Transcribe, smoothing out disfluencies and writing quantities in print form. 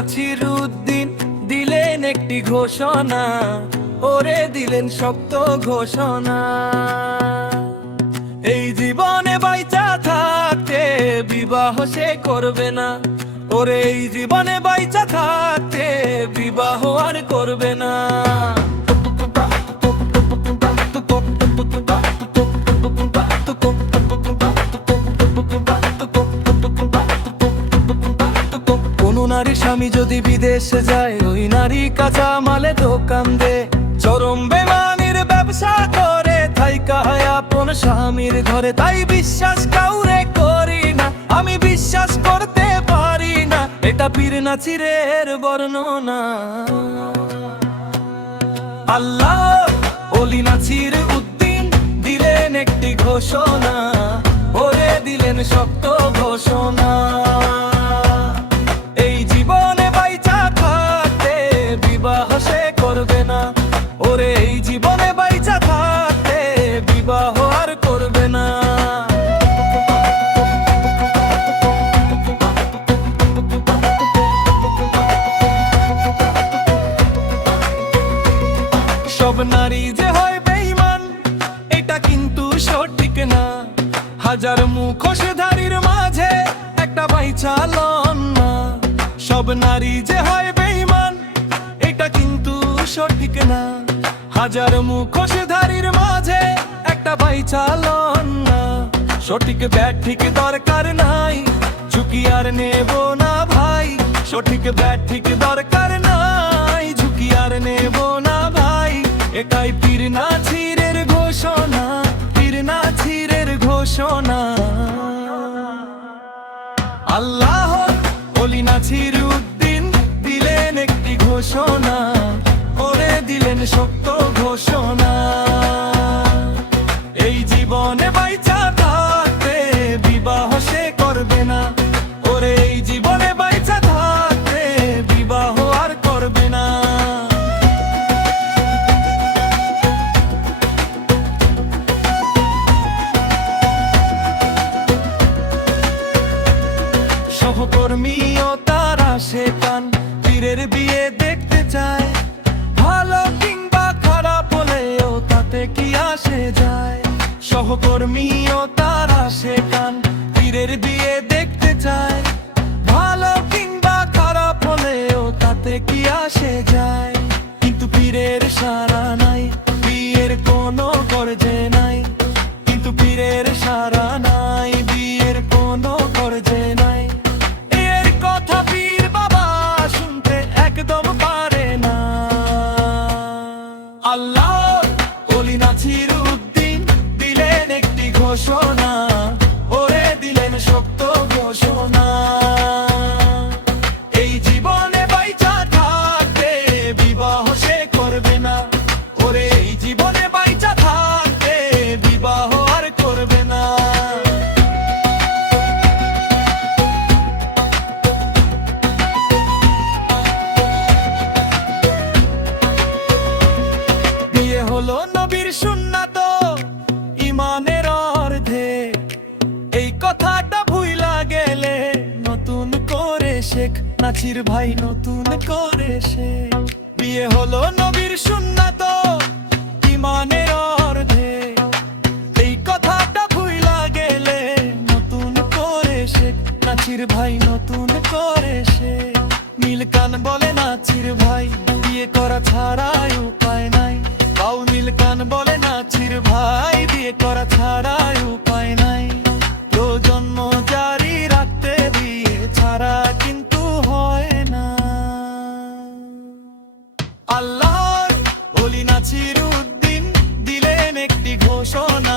নাছিরউদ্দিন দিলেন একটি ঘোষণা, ওরে দিলেন শক্ত ঘোষণা। এই জীবনে বাইচা থাকতে বিবাহ সে করবে না, ওরে এই জীবনে বাইচা থাকতে বিবাহ আর করবে না। কোনো নারী স্বামী যদি বিদেশে যায়, ওই নারী কাঁচা মালে দোকান দে, চরম বেমানির ব্যবসা করে থাইকা আপন স্বামীর ঘরে। তাই বিশ্বাস কাউরে করি না, আমি বিশ্বাস করতে পারি না, এটা পীর নাছিরের বর্ণনা। আল্লাহ ওলি নাছিরউদ্দিন দিলেন একটি ঘোষণা, ওরে দিলেন শক্ত ঘোষণা। এই জীবনে বাইচা থাকতে বিবাহ সে করবে না, ওরে এই জীবনে বাইচা থাকতে বিবাহ আর করবে না। সব নারী যে হয় বেঈমান, এটা কিন্তু সঠিক না। হাজার মুখোশধারীর মাঝে একটা বাইচা লন না। সব নারী যে হয় বেঈমান, এটা কিন্তু সঠিক না। হাজার মুখোশধারীর মাঝে একটা বাইচা লন না। সঠিক ব্যাঠিক দরকার নাই, ঝুঁকি আর নেব না ভাই। সঠিক ব্যাঠিক দরকার নাই, ঝুঁকি আর নেব না ভাই। এটাই পীর নাছিরের ঘোষণা, পীর নাছিরের ঘোষণা। আল্লাহ ওলি নাছিরউদ্দিন দিলেন একটি ঘোষণা, ওরে দিলেন শক্ত ঘোষণা। এই জীবনে বাইচা থাকতে বিবাহ সে করবে না, ওরে এই জীবনে বাইচা থাকতে বিবাহ আর করবে না। সহকর্মীও তারা সেখান পীরের বিয়ে দেখতে চায়। ভালো কিংবা খারাপ হলেও তাতে কি আসে যায়। সহকর্মীও তারা সেখান পীরের বিয়ে দেখতে চায়। ভালো কিংবা খারাপ হলেও তাতে কি আসে যায়। কিন্তু পীরের সারা নাই, বিয়ের কোনো গর্জে নাই। কিন্তু পীরের সারা নাই, বিয়ের কোনো গর্জে নাই। এর কথা পীর বাবা শুনতে একদম পারে না। আল্লাহ ওলি নাছিরউদ্দিন দিলেন একটি ঘোষণা, ওরে দিলেন শক্ত ঘোষণা। এই জীবনে বাইচা থাকতে বিবাহ সে করবে না, ওরে এই জীবনে বাইচা থাকতে বিবাহ আর করবে না। বিয়ে হলো নবীর সুন্নাত, ইমানের অর্ধে। এই কথাটা ভুইলা গেলে নতুন করে শেখ নাছির ভাই, নতুন করে শেখ। বিয়ে হলো নবীর সুন্নাত, ইমানের অর্ধে। এই কথাটা ভুইলা গেলে নতুন করে শেখ নাছির ভাই, নতুন করে শেখ। নীলকান বলে নাছির ভাই, বিয়ে করা ছাড়াই উপায় নাই। বাউ নীলকান বলে নাছির ভাই, বিয়ে করা ছাড়াই উপায় নাই। প্রজন্ম জারি রাখতে বিয়ে ছাড়া কিন্তু হয় না। আল্লাহ ওলি নাছিরউদ্দিন দিলেন একটি ঘোষণা,